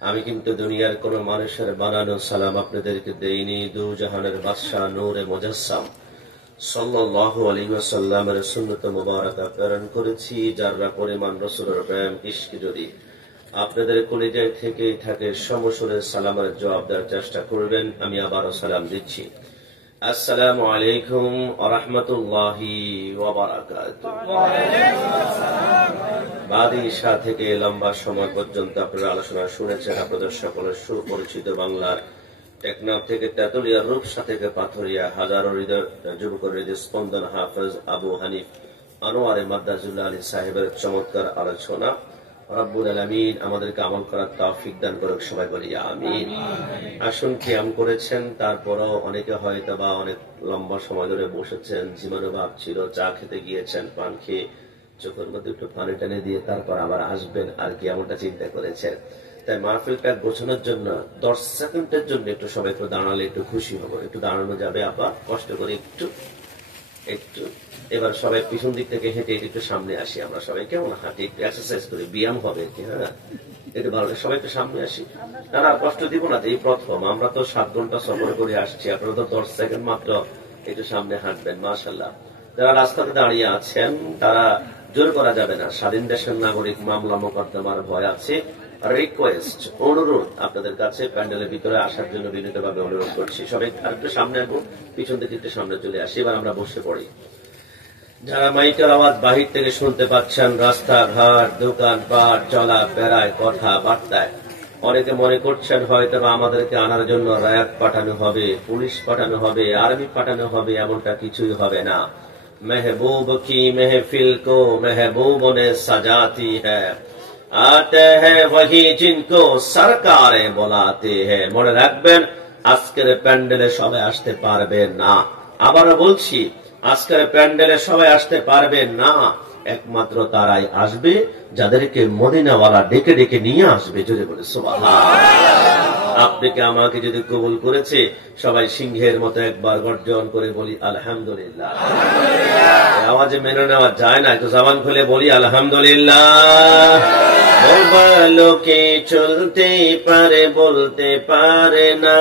আমি কিন্তু দুনিয়ার কোন মানুষের বানানো সালাম আপনাদেরকে দেইনি। দু জাহানের বাদশাহ নূরে মুজাসসাম সাল্লাল্লাহু আলাইহি ওয়াসাল্লামের সুন্নত মুবারাকা প্রেরণ করেছি। যারা পরিমাণ রাসূলের প্রেম ইশক যদি আপনাদের কলিজায় থেকেই থাকে, সমসুরে সালামের জবাব দেওয়ার চেষ্টা করবেন। আমি আবারও সালাম দিচ্ছি। আসসালামু আলাইকুম ওয়া রাহমাতুল্লাহি ওয়া বারাকাতুহু। বাদী ঈশা থেকে লম্বা সময় পর্যন্ত আপনারা আলোচনা শুনেছেন। আপনাদের সকলের সুপরিচিত বাংলার টেকনাফ থেকে তেতুলিয়া, রূপসা থেকে পাথরিয়া, হাজারো হৃদয় যুবকের হৃদয় স্পন্দন হাফেজ আবু হানিফ আনোয়ারে মাদ্দাজুল্লাহ আলী সাহেবের চমৎকার আলোচনা। রব্বুল আলামিন আমাদেরকে আমল করার তৌফিক দান করুক, সবাই বলি আমিন। আসুন কিয়াম করেছেন, তারপরও অনেকে হয়তো বা অনেক লম্বা সময় ধরে বসেছেন, জীবনে ভাব ছিল, চা খেতে গিয়েছেন, পান খেয়ে চোখের মধ্যে একটু পানি টানে দিয়ে তারপর আবার আসবেন আর কি, এমনটা চিন্তা করেছেন। তাই মাহফিলটা গোছানোর জন্য 10 সেকেন্ডের জন্য একটু সবাই একটু দাঁড়ালে একটু খুশি হব। একটু দাঁড়ানো যাবে, আবার কষ্ট করে একটু একটু এবার সবাই পিছন দিক থেকে হেঁটে একটু সামনে আসি। আমরা সবাই কেমন হাঁটি, একটু এক্সারসাইজ করি, ব্যায়াম হবে কি। হ্যাঁ, একটু ভালো, সবাই একটু সামনে আসি। তারা কষ্ট দিব না, এই প্রথম আমরা তো 7 ঘন্টা সফর করে আসছি, আপনারা তো 10 সেকেন্ড মাত্র একটু সামনে হাঁটবেন। মাশাআল্লাহ। যারা রাস্তাতে দাঁড়িয়ে আছেন তারা জোর করা যাবে না, স্বাধীন দেশের নাগরিক, মামলা মোকদ্দমার ভয় আছে। রিকোয়েস্ট, অনুরোধ আপনাদের কাছে প্যান্ডেলের ভিতরে আসার জন্য বিনীতভাবে অনুরোধ করছি। সবাই আরেকটু সামনে আসবো, পিছন দিকে একটু সামনে চলে আসি। এবার আমরা বসে পড়ি। যারা মাইকের আওয়াজ বাহির থেকে শুনতে পাচ্ছেন, রাস্তাঘাট, দোকান পাট, চলা বেড়ায়, কথা বার্তায় অনেকে মনে করছেন হয়তো আমাদেরকে আনার জন্য রায়াত পাঠানো হবে, পুলিশ পাঠানো হবে, আর্মি পাঠানো হবে। এমনটা কিছুই হবে না। महबूब की महफिल को महबूबों ने सजाती है, आते हैं वही जिनको सरकारें बुलाती है। মনে রাখবেন, আজকের প্যান্ডেলে সবাই আসতে পারবে না। আবারও বলছি, আজকের প্যান্ডেলে সবাই আসতে পারবে না। একমাত্র তারাই আসবে যাদেরকে মদিনাওয়ালা ডেকে ডেকে নিয়ে আসবে। যদি বলে সুবহানাল্লাহ। আপনাকে আমাকে যদি কবুল করেছে, সবাই সিংহের মতো একবার গর্জন করে বলি আলহামদুলিল্লাহ। আওয়াজে মেনে নেওয়া যায় না, একটু জবান খুলে বলি আলহামদুলিল্লাহ। লোকে চলতে পারে, বলতে পারে না।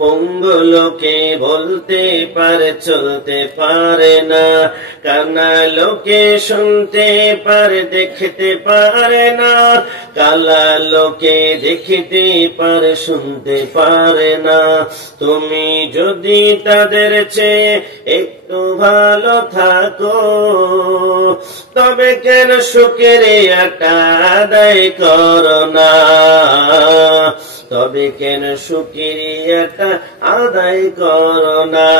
পঙ্গু লোকে বলতে পারে, চলতে পারে না। কানা লোকে শুনতে পারে, দেখতে পারে না। কালা লোকে দেখতে পারে, শুনতে পারে না। তুমি যদি তাদের চেয়ে একটু ভালো থাকো, তবে কেন শুকরিয়াটা আদায় করো না? তবে কেন শুকরিয়াটা আদায় করো না?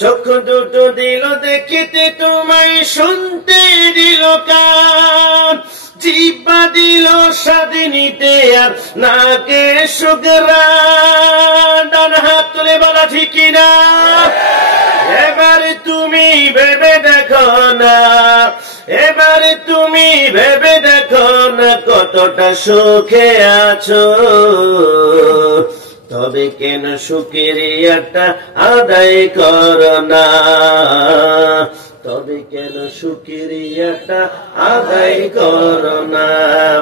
চোখ দুটো দিল দেখিতে তোমায়, শুনতে দিল কান, জিহ্বা দিল স্বাদ নিতে আর নাকে সুঘ্রাণ। ডান হাত তুলে বলা ঠিক না? এবার তুমি ভেবে দেখো না, এবার তুমি ভেবে দেখো না কতটা সুখে আছো। তবে কেন শুকরিয়াটা আদায় করো না? তবে কেন শুকরিয়াটা আদায় করো না?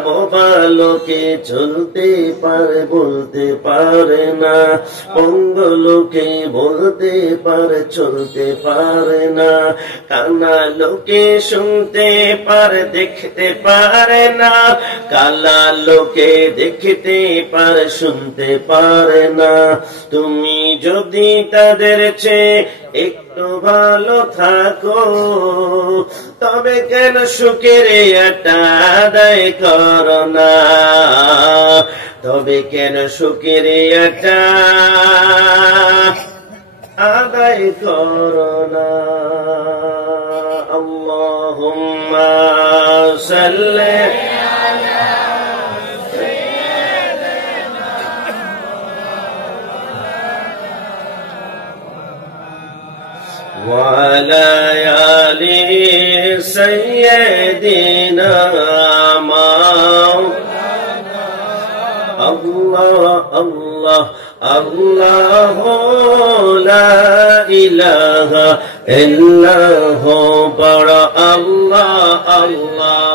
বোবা লোকে চলতে পারে, বলতে পারে না। পঙ্গু লোকে বলতে পারে, চলতে পারে না। কানা লোকে শুনতে পারে, দেখতে পারে না। কালা লোকে দেখতে পারে, শুনতে পারে না। তুমি যদি তাদের চেয়ে একটু ভালো থাকো, তবে কেন শুকরিয়াটা আদায় করো না? তবে কেন শুকরিয়াটা আদায় করো না? আল্লাহুম্মা সাল্লি وعلى آل سيدنا الله الله الله لا إله إلا هو بڑا الله الله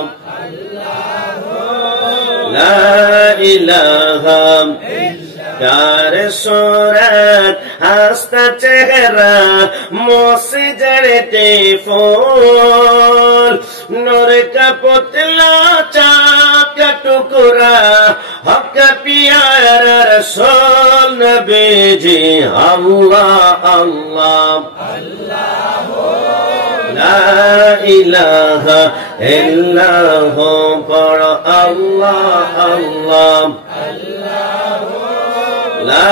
লা ইলাহা কার সুরত হাসতা চেহারা মসজিদে ফুল নূর का पुतला चाँद का टुकड़ा हक प्यारा रसूल नबी जी अल्लाह अल्लाह ला इलाहा इल्लल्लाह पढ़ो अल्लाह अल्लाह ला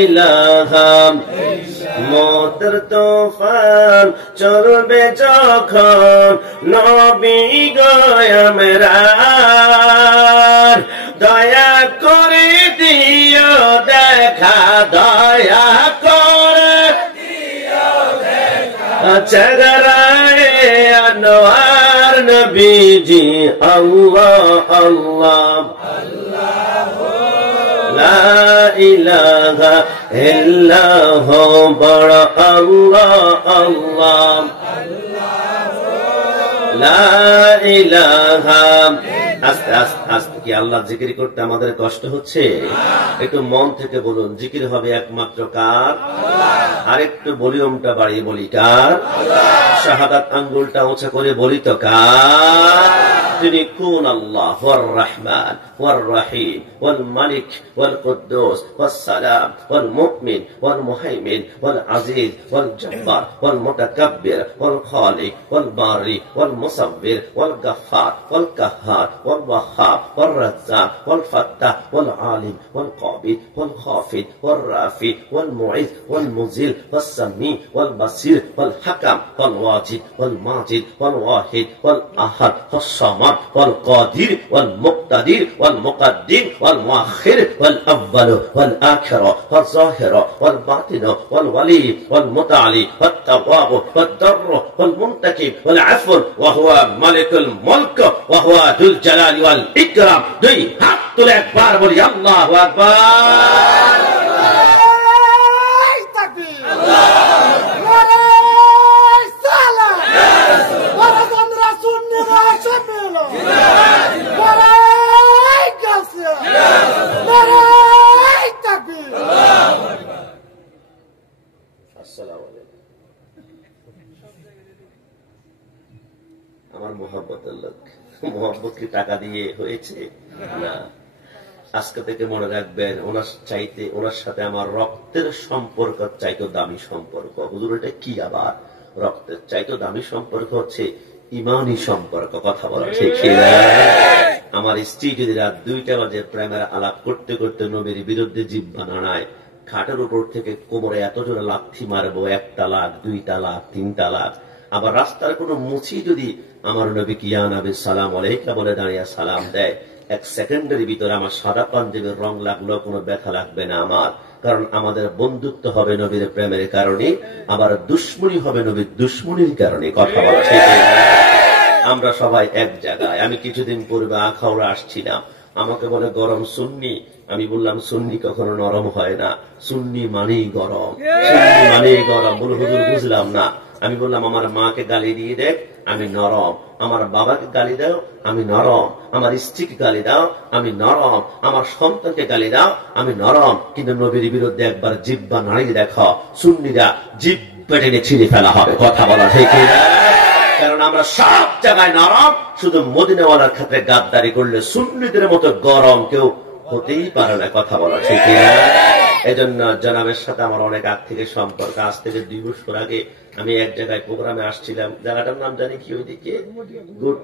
इलाहा মতের তুফান চলবে যখন নবী গয়ামেরার দয়া করে দিও দেখা দয়া করে চেহারায় আনোয়ার নবীজি আল্লাহ আল্লাহ লা ইলাহা ইল্লাল্লাহ বড় আল্লাহ আল্লাহ লা ইলাহা আস্তে আস্তে আস্তে কি আল্লাহ জিকির করতে আমাদের কষ্ট হচ্ছে? একটু মন থেকে বলুন, জিকির হবে একমাত্র কার? আর একটু ভলিউমটা বাড়িয়ে বলি কার? শাহাদাত আঙ্গুলটা উঁচা করে বলি তো কার? তিনি কোন আল্লাহ? ওয়ার রহমান ওয়ার রহিম ওয়াল মালিক ওয়াল কুদ্দুস ওয়াস সালাম ওয়াল মুমিন ওয়াল মুহাইমিন ওয়াল আজিজ ওয়াল জব্বার ওয়াল মুতাকাব্বির ওয়াল খালিক ওয়াল বারি ওয়াল মুসাব্বির ওয়াল গাফফার ওয়াল কাহ্হার ওয়াল ওয়াহ্হাব ওয়াল রাজ্জাক ওয়াল ফাত্তাহ ওয়াল আলিম ওয়াল কাবিদ ওয়াল খাফিদ ওয়াল রাফি ওয়াল মুঈজ ওয়াল মুজিল ওয়াস সামি ওয়াল বাসির ওয়াল হাকাম ওয়াল ওয়াজিদ ওয়াল মাজিদ ওয়াল ওয়াহিদ ওয়াল আহাদ ওয়াস সামাদ والقادر والمقتدر والمقدم والمؤخر والأول والآخر والظاهر والباطن والولي والمتعالي والتواب والضر والمنتكب والعفو وهو ملك الملك وهو ذو الجلال والإكرام দুই হাত তুলে একবার বলি আল্লাহু আকবার। আমার মোহাব্বতের লোক, মোহাব্বত কি টাকা দিয়ে হয়েছে? না। আজকে থেকে মনে রাখবেন, ওনার সাথে আমার রক্তের সম্পর্ক চাইতো দামি সম্পর্ক। হুজুর এটা কি আবার? রক্তের চাইতো দামি সম্পর্ক হচ্ছে ইমানি সম্পর্ক। কথা বলা ঠিক না? আমার স্ত্রী যদি রাত 2টা বাজে প্রেমের আলাপ করতে করতে নবীর বিরুদ্ধে জিহ্বা নাড়ায়, খাটের উপর থেকে কোমরে এত জোরে লাথি মারবো, 1 তালাক 2 তালাক 3 তালাক। আবার রাস্তার কোন মুচি যদি আমার নবী কি ইয়া নবী সালাম আলাইকা বলে দাঁড়িয়ে সালাম দেয়, 1 সেকেন্ডের ভিতরে আমার সাদা পাঞ্জাবির রং লাগলো কোনো ব্যথা লাগবে না আমার, কারণ আমাদের বন্ধুত্ব হবে নবীর প্রেমের কারণে, আবার দুশ্মনী হবে নবীর দুশ্মনীর কারণে। কথা বলা ঠিক না? আমরা সবাই এক জায়গায়। আমি কিছুদিন পূর্বে আখাউড়া আসছিলাম, আমাকে বলে গরম সুন্নি। আমি বললাম সুন্নি কখনো নরম হয় না, সুন্নি মানেই গরম, সুন্নি মানেই গরম। বলে হুজুর বুঝলাম না। আমি বললাম আমার মাকে গালি দিয়ে দেখ, আমি নরম। আমার বাবাকে গালি দাও, আমি নরম। আমার স্ত্রীকে গালি দাও, আমি নরম। আমার সন্তানকে গালি দাও, আমি নরম। কিন্তু নবীর বিরুদ্ধে একবার জিহ্বা নাড়িয়ে দেখো, সুন্নিরা জিহ্বা টেনে ছিঁড়ে ফেলা হবে। কথা বলা ঠিক না? কারণ আমরা সব জায়গায় নরম, শুধু মদিনাওয়ালার ক্ষেত্রে গাদ্দারি করলে সুন্নিদের মতো গরম কেউ হতেই পারে না। কথা বলা ঠিক না? এজন্য জনাবের সাথে আমার অনেক আগ থেকে সম্পর্ক। আজ থেকে 2 বছর আগে আমি এক জায়গায় প্রোগ্রামে আসছিলাম, জায়গাটার নাম জানি কি, ওইদিকে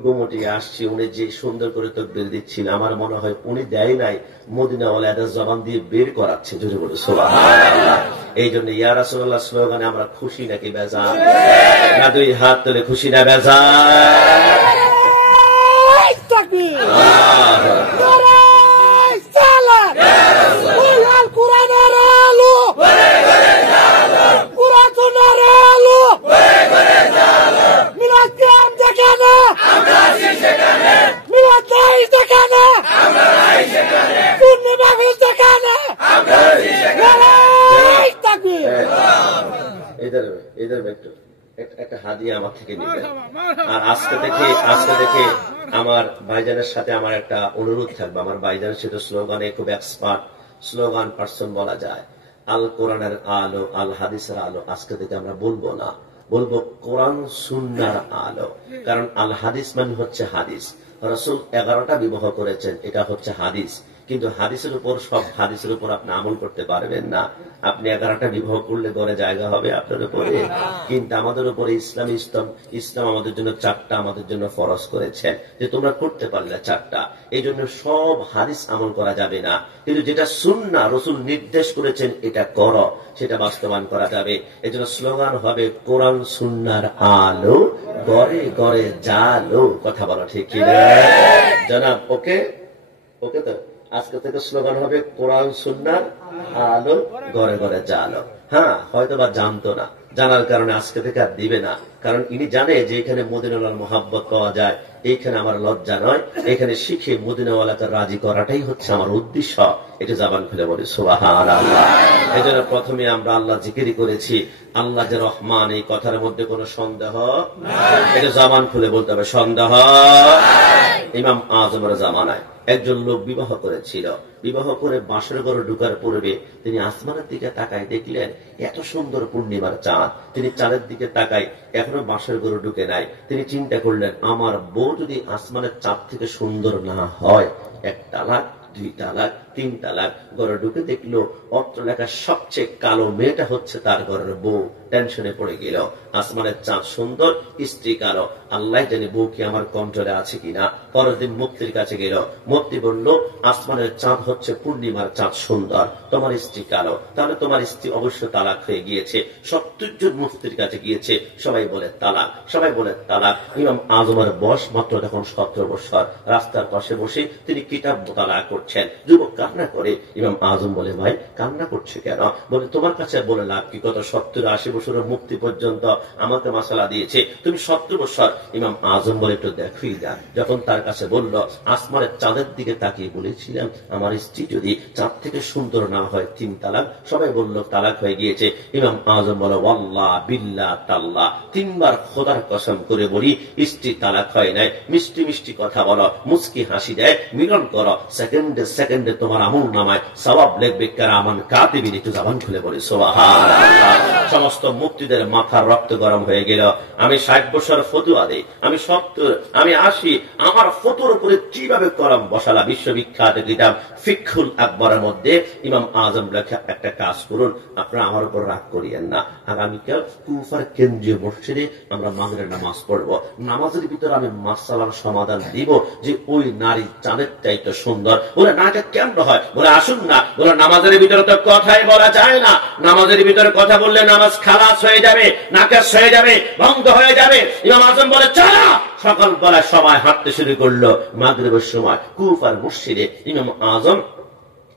গুমটি আসছি। উনি যে সুন্দর করে তাকবীর দিচ্ছিল, আমার মনে হয় উনি দেয় নাই, মদিনাওয়ালা এদের জবান দিয়ে বের করাচ্ছে। জোরে বলে সুবহানাল্লাহ। এই জন্য ইয়া রাসূলুল্লাহ স্লোগানে আমরা খুশি নাকি বেজার? না 2 হাত তুলে খুশি না বেজার? একটা হাদিয়া আমার থেকে নিবেন। আর আজকে থেকে আমার ভাইজানের সাথে আমার একটা অনুরোধ থাকবে। আমার ভাইজান সেটা স্লোগানে খুব এক্সপার্ট স্লোগান পার্সন বলা যায়। আল কোরআনের আলো, আল হাদিসের আলো আজকে থেকে আমরা বলবো না, বলবো কোরআন সুন্নাহর আলো। কারণ আল হাদিস মানে হচ্ছে হাদিস। রাসূল 11টা বিবাহ করেছেন, এটা হচ্ছে হাদিস। কিন্তু হাদিসের উপর, সব হাদিসের উপর আপনি আমল করতে পারবেন না। আপনি 11টা বিবাহ করলে ঘরে জায়গা হবে আপনার উপরে? কিন্তু আমাদের উপরে ইসলাম আমাদের জন্য 4টা আমাদের জন্য ফরজ করেছেন, যে তোমরা করতে পারলে 4টা। এই জন্য সব হাদিস আমল করা যাবে না, কিন্তু যেটা সুন্নাহ রাসূল নির্দেশ করেছেন এটা করো, সেটা বাস্তবায়ন করা যাবে। এই জন্য স্লোগান হবে কোরআন সুন্নাহর আলো, ঘরে ঘরে জালো। কথা বলা ঠিক কিনা জনাব? ওকে ওকে। তো আজকে থেকে স্লোগান হবে কোরআন সুন্নাহর আলো, ঘরে ঘরে জালো। হ্যাঁ, হয়তো বা জানতো না, জানার কারণে আজকে থেকে আর দিবে না। কারণ ইনি জানে যে এখানে মদিনাওয়ালার মোহাব্বত পাওয়া যায়, এইখানে আমার লজ্জা নয়, এখানে শিখে মদিনাওয়ালাকে রাজি করাটাই হচ্ছে আমার উদ্দেশ্য। এটা জবান খুলে বলি সুবহানাল্লাহ। এই জন্য প্রথমে আমরা আল্লাহ জিকির করেছি, আল্লাহ যে রহমান, এই কথার মধ্যে কোনো সন্দেহ নাই। এটা জবান খুলে বলতে হবে, সন্দেহ। ইমাম আজমের জামানায় একজন লোক বিবাহ করেছিল। বিবাহ করে বাসর ঘরে ঢুকার পূর্বে তিনি আসমানের দিকে তাকায়, দেখলেন এত সুন্দর পূর্ণিমার চাঁদ। তিনি চাঁদের দিকে তাকায়, এখনো বাসর ঘরে ঢুকে নাই। তিনি চিন্তা করলেন, আমার বউ যদি আসমানের চাঁদ থেকে সুন্দর না হয়, 1 তালাক, 2 তালাক, 3 তালাক। ঘরে ঢুকে দেখলো অত্র লেখার সবচেয়ে কালো মেয়েটা হচ্ছে তার ঘরের বউ। টেনশনে পড়ে গেল, আসমানের চাঁদ সুন্দর, স্ত্রী কালো, আল্লাহ জানে বউ কি আমার কন্ট্রোলে আছে কিনা। পরের দিন মুফতির কাছে গেল, মুফতি বলল আসমানের চাঁদ হচ্ছে পূর্ণিমার চাঁদ সুন্দর, তোমার স্ত্রী কালো, তাহলে তোমার স্ত্রী অবশ্য তালাক হয়ে গিয়েছে। 70 জন মুফতির কাছে গিয়েছে, সবাই বলে তালাক, সবাই বলে তালাক। ইমাম আজমের বয়স মাত্র তখন 17 বছর। রাস্তার পাশে বসে তিনি কিতাব মোতালা করছেন। যুবক কান্না করে। ইমাম আজম বলে, ভাই কান্না করছে কেন? বলে, তোমার কাছে বলে লাভ কি? কত 70-80 বছরের মুফতি পর্যন্ত আমাকে মাসালা দিয়েছে, তুমি 17 বছর। ইমাম আজম বলে, একটু দেখই না। যখন তার কাছে বলল, আসমানের চাঁদের দিকে তাকিয়ে বলেছিলাম, আমার স্ত্রী যদি চাঁদ থেকে সুন্দর না হয় 3 তালাক। সবাই বলল তালাক হয়ে গিয়েছে। ইমাম আজম বলে, ওয়াল্লাহ বিল্লাহ তাল্লাহ, 3 বার খোদার কসম করে বলি স্ত্রী তালাক হয় নাই। মিষ্টি মিষ্টি কথা বলো, মুস্কি হাসি দেয়, মিলন করো, সেকেন্ডে সেকেন্ডে তোমার আমল নামায় সওয়াব লিখবে কেরামান কাতিবিন। একটু জবান খুলে বলি সুবহানাল্লাহ। সমস্ত মুফতিদের মাথার রক্ত গরম হয়ে গেল। আমি 60 বছর ফতুয়া দেই, আমি 70, আমি 80, আমার ফতুর উপরে কিভাবে কলম বসালা। বিশ্ববিখ্যাত কিতাব ফিকহুল আকবরের মধ্যে ইমাম আজম লেখা, একটা কাজ করুন, আপনারা আমার উপর রাগ করিয়েন না। আগামীকাল কুফার কেন্দ্রীয় মসজিদে আমরা মাগরিবের নামাজ পড়বো। নামাজের ভিতরে আমি মাসালার সমাধান দিব যে ওই নারী চাঁদের চাইতে সুন্দর। বলে, না এটা কেমন হয়? বলে, আসুন না। বলে, নামাজের ভিতরে তো কথাই বলা যায় না। নামাজের ভিতরে কথা বললে নামাজ খালাস হয়ে যাবে, নাকাশ হয়ে যাবে, ভঙ্গ হয়ে যাবে। ইমাম আজম বলে, চলো। সকাল বেলা সবাই হাঁটতে শুরু করলো। মাগরিবের সময় কুফার মসজিদে ইমাম আজম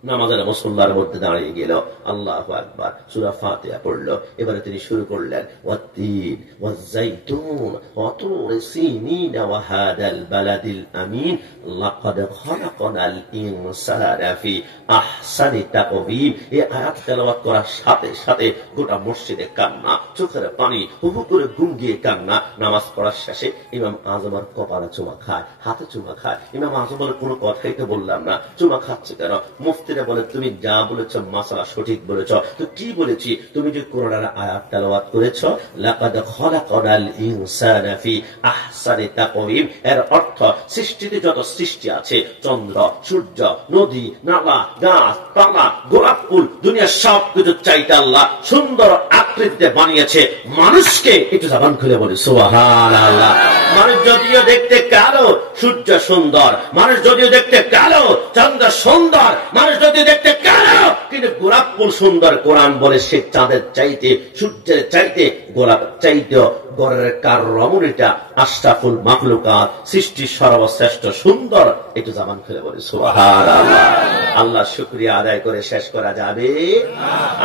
নামাজের মুসল্লার মধ্যে দাঁড়িয়ে গেল। আল্লাহু আকবার, সূরা ফাতিহা পড়লো। এবারে তিনি শুরু করলেন, ওয়াত-তিন ওয়াজ-যাইতুন ওয়া তুরি সিনিন ওয়া হাদাল বালাদিল আমিন লাকাদ খালাকনাল ইনসানা ফি আহসানি তাকওয়িম। এই আয়াত তেলাওয়াত করার সাথে সাথে গোটা মসজিদে কান্না, চোখের পানি হুহু করে গুঙ্গিয়ে কান্না। নামাজ পড়ার শেষে ইমাম আজমের কপালে চুমা খায়, হাতে চুমা খায়। ইমাম আজম বলে, কোনো কথাই তো বললাম না, চুমা খাচ্ছে কেন? মুফতি বলে, তুমি যা বলেছ মাসালা সঠিক বলেছ। তো কি বলেছি? তুমি যে কোরআনের আয়াত তেলাওয়াত করেছ, লাকাদ খালাকনাল ইনসানা ফি আহসানি তাকওয়িম, এর অর্থ সৃষ্টিতে যত সৃষ্টি আছে, চন্দ্র, সূর্য, নদী, নালা, গাছ, পালা, গোলাপ ফুল, দুনিয়ার সবকিছু চাইতে আল্লাহ সুন্দর আকৃতিতে বানিয়েছে মানুষকে। একটু জবান খুলে বলি সুবহানাল্লাহ। মানুষ যদিও দেখতে কালো, সূর্য সুন্দর। মানুষ যদিও দেখতে কালো, চন্দ্র সুন্দর। মানুষ যদিও দেখতে কালো, কিন্তু গোলাপ ফুল সুন্দর। কোরআন বলে, সে চাঁদের চাইতে, সূর্যের চাইতে, গোলাপ চাইতে গড়ের কার রমণীটা আশরাফুল মাখলুকাত, সৃষ্টির সর্বশ্রেষ্ঠ সুন্দর। একটু জবান খুলে বলি সুবহানাল্লাহ। আল্লাহ শুকরিয়া আদায় করে শেষ করা যাবে?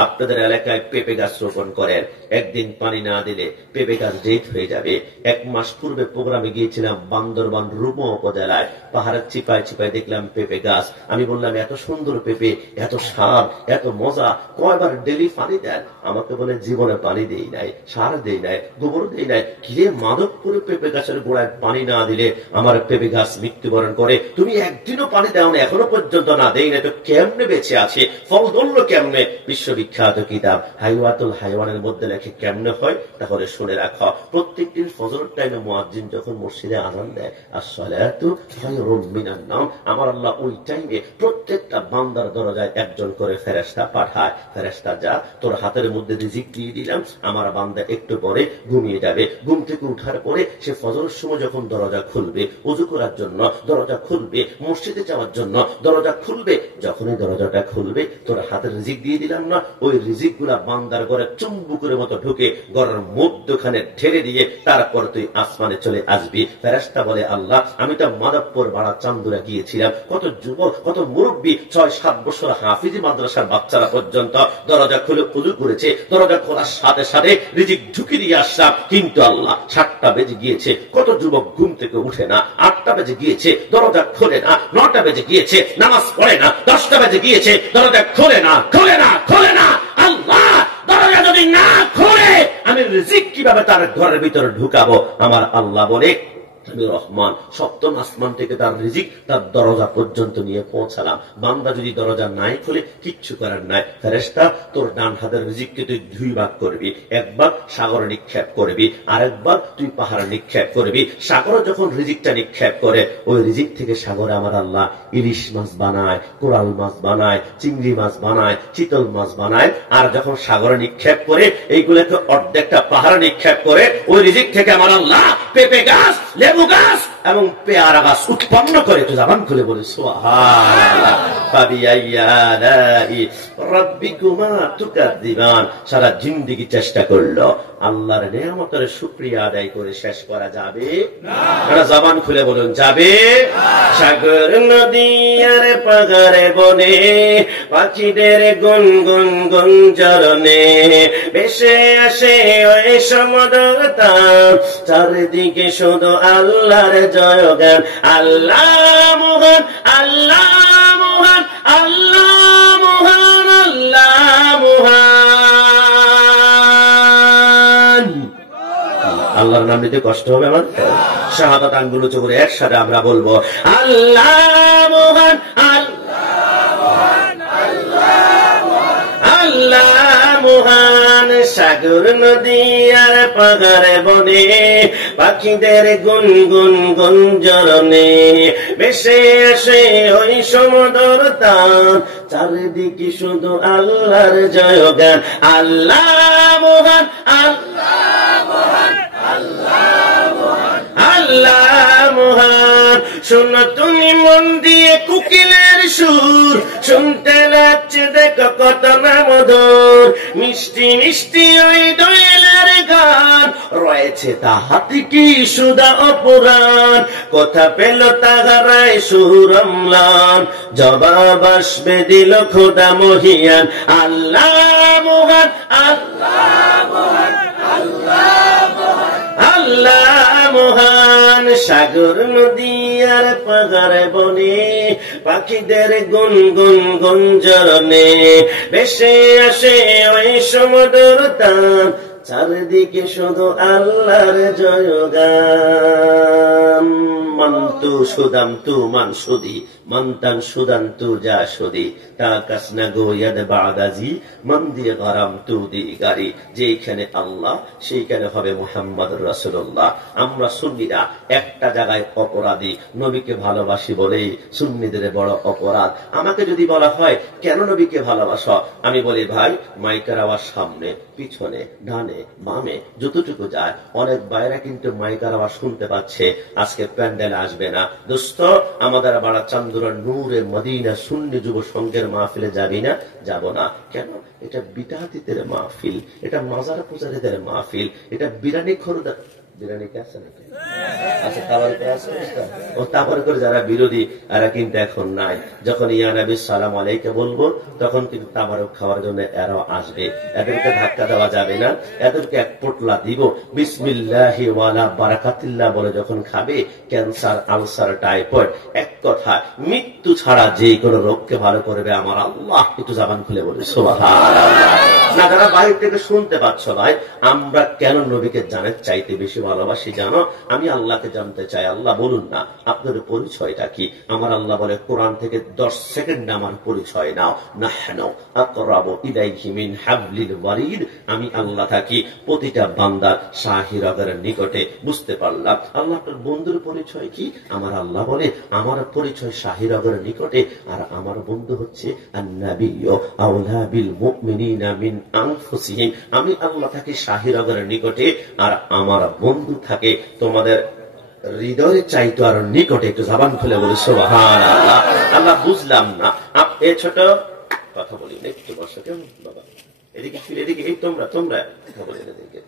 আপনাদের এলাকায় পেঁপে গাছ রোপণ করেন, একদিন পানি না দিলে পেঁপে গাছ ডেট হয়ে যাবে। 1 মাস পূর্বে প্রোগ্রামে গিয়েছিলাম বান্দরবান রূপমা উপজেলায়, পাহাড়ের চিপায় চিপায় দেখলাম পেঁপে গাছ। আমি বললাম এত সুন্দর পেঁপে, এত সার, এত মজা, কয়বার ডেলি পানি দেন? আমাকে বলে জীবনে পানি দেই নাই, সার দেই নাই, গোবর দেই নাই। কিরে মাধবপুরে পেঁপে গাছের গোড়ায় পানি না দিলে আমার পেঁপে গাছ মৃত্যুবরণ করে, তুমি একদিনও পানি দাও না, এখনো পর্যন্ত না দেই না, তো কেমনে বেঁচে আছে, ফল ধরলো কেমনে? বিশ্ববিখ্যাত কিতাব হাইওয়াতুল হাইওয়ানের মধ্যে লেখে কেমনে হয়, তাহলে শুনে রাখো। প্রত্যেকদিন ফজরের টাইমে মুয়াজ্জিন যখন মসজিদে আযান দেয়, আসসালাতু খায়রুম মিনান নাওম, আমার আল্লাহ ওই টাইমে প্রত্যেকটা বান্দার দরজায় একজন করে ফেরেশতা পাঠায়। ফেরেশতা যা, তোর হাতের মধ্যে রিজিক দিয়ে দিলাম, আমার বান্দা একটু পরে ঘুমিয়ে যাবে। ঘুম থেকে উঠার পরে সে ফজরের সময় যখন দরজা খুলবে, ওযু করার জন্য দরজা খুলবে, মসজিদে যাওয়ার জন্য দরজা খুলবে, যখনই দরজাটা খুলবে তোর হাতের রিজিক দিয়ে দিলাম না, ওই রিজিক গুলা বান্দার ঘরে চুম্বুকের মতো ঢুকে ঘরের মধ্যখানে ঢেলে দিয়ে তারপর তুই আসমানে চলে আসবি। ফেরেশতা বলে আল্লাহ, আমি তো মাধবপুর বাড়া চান্দুরা গিয়েছিলাম, কত যুবক, কত মুরব্বী, 6-7 বছর হাফিজি মাদ্রাসার বাচ্চারা পর্যন্ত দরজা খুলে উযু করেছে, দরজা খোলার সাথে সাথে রিজিক ঢুকিয়ে দিয়ে আসলাম। কিন্তু আল্লাহ 7টা বেজে গিয়েছে, কত যুবক ঘুম থেকে উঠে না, 8টা বেজে গিয়েছে দরজা খোলে না, 9টা বেজে গিয়েছে নামাজ পড়ে না, 10টা বেজে গিয়েছে দরজা খোলে না, খোলে না, খোলে না। আল্লাহ দরজা যদি না খোলে আমি রিজিক কিভাবে তার ঘরের ভিতরে ঢুকাবো? আমার আল্লাহ বলে আমি রহমান, 7ম আসমান থেকে তার রিজিক তার দরজা পর্যন্ত নিয়ে পৌঁছালাম। বান্দা যদি দরজা নাই খুলে কিচ্ছু করার নাই। ফেরেশতা তোর ডান হাতের রিজিককে তুই 2 ভাগ করবি, 1 ভাগ সাগরে নিক্ষেপ করবি, আরেক ভাগ তুই পাহাড়ে নিক্ষেপ করবি। সাগরে যখন রিজিকটা নিক্ষেপ করে, ওই রিজিক থেকে সাগরে আমার আল্লাহ ইলিশ মাছ বানায়, কোরাল মাছ বানায়, চিংড়ি মাছ বানায়, চিতল মাছ বানায়। আর যখন সাগরে নিক্ষেপ করে এইগুলোকে অর্ধেকটা পাহাড়ে নিক্ষেপ করে, ওই রিজিক থেকে আমার আল্লাহ পেঁপে গাছ, লেবু গাছ এবং পেয়ারা গাছ উৎপন্ন করে। তো জবান খুলে বলে সুবহানাল্লাহ। ফাবিআইয়ালাই রাব্বিকুমা তুকাদ্দিবান। সারা জিন্দেগি চেষ্টা করলো, আল্লাহর নিয়ামতের শুকরিয়া আদায় করে শেষ করা যাবে না? জবান খুলে বলুন যাবে? সাগর নদী আর পাহাড়ে বনে পাখিদের গুনগুন গুঞ্জরণে ভেসে আসে ওই সমুদ্র তান, চারিদিকে শুধু আল্লাহর জয়গান। আল্লাহ মহান, আল্লাহ মহান, আল্লাহ মহান, আল্লাহ মহান। আল্লাহর নাম নিতে কষ্ট হবে আমার? শাহাদাত আঙ্গুল উঁচু করে একসাথে আমরা বলবো আল্লাহ মহান, আল্লাহ মহান, আল্লাহ মহান। সাগর নদী আর পাহাড়ে বনে পাখিদের গুনগুন গুঞ্জরণে ভেসে আসে ওই সমুদ্র তান, চারিদিকে শুধু আল্লাহর জয়গান। আল্লাহ মহান, আল্লাহ মহান, আল্লাহ মহান, আল্লাহ মহান। শোনো তুমি মন দিয়ে কোকিলের সুর, শুনতে লাগছে দেখো কত না মধুর, মিষ্টি মিষ্টি ওই দোয়েলের গান, রয়েছে তাহাতে কি সুধা অপুরাণ। কথা পেল তাহারায় সুর অম্লান, জবাব আসবে দিল খোদা মহিয়ান। আল্লাহ মহান, আল্লাহ মহান, আল্লাহ মহান, আল্লাহ মহান। সাগর নদী আর পাহাড়ে বনে পাখিদের গুনগুন গুঞ্জরণে ভেসে আসে ওই সমুদ্র তান, চারিদিকে শুধু আল্লাহর জয়গান। মন্তু সুদাম তু মান সুদি মন্তান সুদান তু যা সুদি তা কাসনা গো ইয়াদ বাদাজি মন দিয়ে গরম তু দি গাড়ি। যেখানে আল্লাহ সেইখানে হবে মুহাম্মদ রাসূলুল্লাহ। আমরা সুন্নিরা একটা জায়গায় অপরাধী, নবীকে ভালোবাসি বলেই সুন্নিদের বড় অপরাধ। আমাকে যদি বলা হয় কেন নবীকে ভালোবাসো, আমি বলি ভাই মাইকের আওয়াজ সামনে পিছনে ডানে বামে যতটুকু যায়, অনেক বাইরা কিন্তু মাইকের আওয়াজ শুনতে পাচ্ছে, আজকে প্যান্ডেল আসবে না। দোস্ত আমাদের বাড়া চান্দুরা নূরে মদিনা সুন্নি যুব সংঘের মাহফিলে যাবি না? যাব না। কেন? এটা বিদাতীদের মাহফিল, এটা মাজার পূজারীদের মাহফিল, এটা বিরানি খোরদের বিরিয়ানি কে আছে নাকি? আচ্ছা, তাবারকে আছে। ও তারপরে করে যারা বিরোধী এরা কিন্তু এখন নাই। যখন ইয়া নবী সালাম আলাইকে বলবো তখন কিন্তু তাবারক খাওয়ার জন্য এরাও আসবে। এদেরকে ধাক্কা দেওয়া যাবে না, এদেরকে এক পোটলা দিব। বিসমিল্লাহি ওয়ালা বারাকাতিল্লাহ বলে যখন খাবে, ক্যান্সার, আলসার, টাইফয়েড, এক কথা মৃত্যু ছাড়া যে কোনো রোগকে ভালো করবে আমার আল্লাহ। একটু জবান খুলে বলি সুবহানাল্লাহ। না, যারা বাইরে থেকে শুনতে পাচ্ছ ভাই, আমরা কেন নবীকে জানার চাইতে বেশি ভালোবাসি জানো? আমি আল্লাহকে জানতে চাই। আল্লাহ বলুন না আপনাদের পরিচয়টা কি? আমার আল্লাহ বলে কোরআন থেকে 10 সেকেন্ড আমার পরিচয় নাও। নাহনু আকরাবু ইলাইহি মিন হাবলিল ওয়ারিদ। আমি আল্লাহ থাকি প্রতিটা বান্দার শাহিরগের নিকটে। বুঝতে পারলাম। আল্লাহ আপনার বন্ধুর পরিচয় কি? আমার আল্লাহ বলে আমার পরিচয় শাহিরগের নিকটে, আর আমার বন্ধু হচ্ছে আন-নাবিয়্যু আওলা বিল মুমিনিনা মিন আনফুসিহিম। আমি আল্লাহ থাকি শাহিরগের নিকটে, আর আমার বন্ধু থাকে তোমাদের হৃদয়ের চাইতো আর নিকটে। একটু জবান খুলে বলি সুবহানাল্লাহ। আল্লাহ বুঝলাম না এ ছোট কথা বলি না, একটু বসো কেমন বাবা, এদিকে ফিরে, এদিকে এই তোমরা কথা বলি না এদিকে।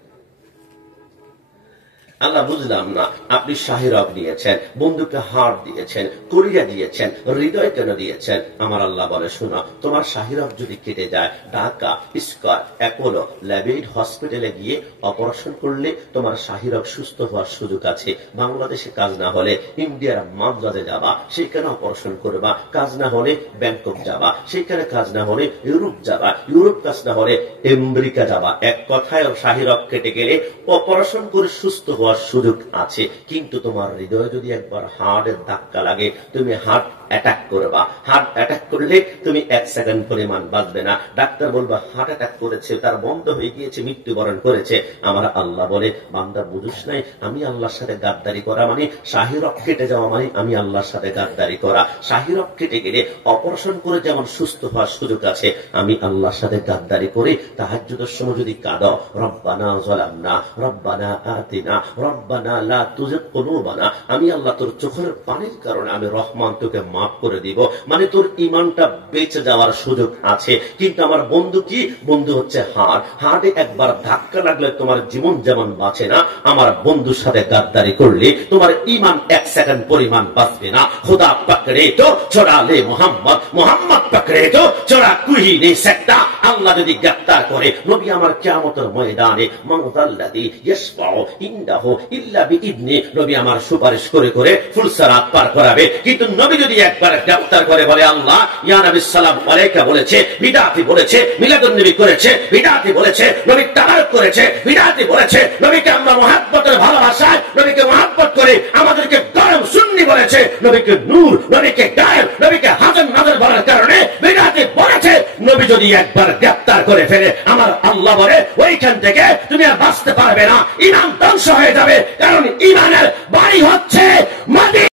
আল্লাহ বুঝলাম না আপনি শাহিরগ দিয়েছেন, বন্ধুকে হাড় দিয়েছেন, কলিজা দিয়েছেন, হৃদয় কেন দিয়েছেন? আমার আল্লাহ বলে শোনো, তোমার শাহিরগ যদি কেটে যায়, ঢাকা স্কয়ার অ্যাপোলো ল্যাবেইড হসপিটালে গিয়ে অপারেশন করলে তোমার শাহিরগ সুস্থ হওয়ার সুযোগ আছে। বাংলাদেশে কাজ না হলে ইন্ডিয়ার মাদ্রাজে যাবা, সেখানে অপারেশন করবা। কাজ না হলে ব্যাংকক যাবা, সেখানে কাজ না হলে ইউরোপ যাবা, ইউরোপ কাজ না হলে আমেরিকা যাবা। এক কথায় শাহিরগ কেটে গেলে অপারেশন করে সুস্থ হওয়ার সুযোগ আছে। কিন্তু তোমার হৃদয়ে যদি একবার হার্টের ধাক্কা লাগে, তুমি হার্ট অ্যাটাক করবা। হার্ট অ্যাটাক করলে তুমি 1 সেকেন্ড পরিমাণ বাঁচবে না। ডাক্তার বলবা হার্ট অ্যাটাক করেছে, তার বন্ধ হয়ে গিয়েছে, মৃত্যুবরণ করেছে। আমার আল্লাহ বলে বান্দা বুঝুস নাই, আমি আল্লাহর সাথে গাদ্দারি করা মানে শাহিরগ কেটে যাওয়া মানে আমি আল্লাহর সাথে গাদ্দারি করা। শাহিরগ কেটে গেলে অপারেশন করে যেমন সুস্থ হওয়ার সুযোগ আছে, আমি আল্লাহর সাথে গাদ্দারি করে তাহাজ্জুদের সময় যদি কাঁদো, রব্বানা যালামনা রব্বানা আতিনা রব্বানা লা তুযিগ কুলুবানা, আমি আল্লাহ তোর চোখের পানির কারণে আমি রহমান তোকে মাফ করে দিব, মানে তোর ঈমানটা বেঁচে যাওয়ার সুযোগ আছে। কিন্তু আমার বন্ধু কি? বন্ধু হচ্ছে হাড়। হাড়ে একবার ধাক্কা লাগলে তোমার জীবন যেমন বাঁচে না, আমার বন্ধুর সাথে গাদ্দারি করলে তোমার ঈমান 1 সেকেন্ড পরিমাণ বাঁচবে না। খুদা পকড়ে তো ছোড়া লে মোহাম্মদ, মোহাম্মদ পকড়ে তো ছোড়া কুহি নে सकता। আল্লাহ যদি গ্রেফতার করে, নবী আমার কিয়ামতের ময়দানে মানযাল্লাযী ইয়াশফাউ ইনদাহু ইল্লা বিইذনি, নবী আমার সুপারিশ করে করে ফুলসারাত পার করাবে। কিন্তু নবী যদি একবার গ্রেফতার করে বলে আল্লাহ ইয়া নবী সাল্লাল্লাহু আলাইহি বলেছে, বিদআতি বলেছে, মিলাদুন নবী করেছে, বিদআতি বলেছে, নবী তাবারক করেছে, বিদআতি বলেছে, নবীকে আমরা মুহাব্বতের ভালোবাসায় নবীকে মুহাব্বত করে আমাদেরকে গরম সুন্নি বলেছে, নবীকে নূর, নবীকে গায়েব, নবীকে হাজার নাজর বলার কারণে বিদআতি বলেছে। নবী যদি একবার গ্রেফতার করে ফেলে, আমার আল্লাহ বলে ওইখান থেকে তুমি আর বাঁচতে পারবে না, ঈমান ধ্বংস হয়ে যাবে। কারণ ঈমানের বাড়ি হচ্ছে মাটি।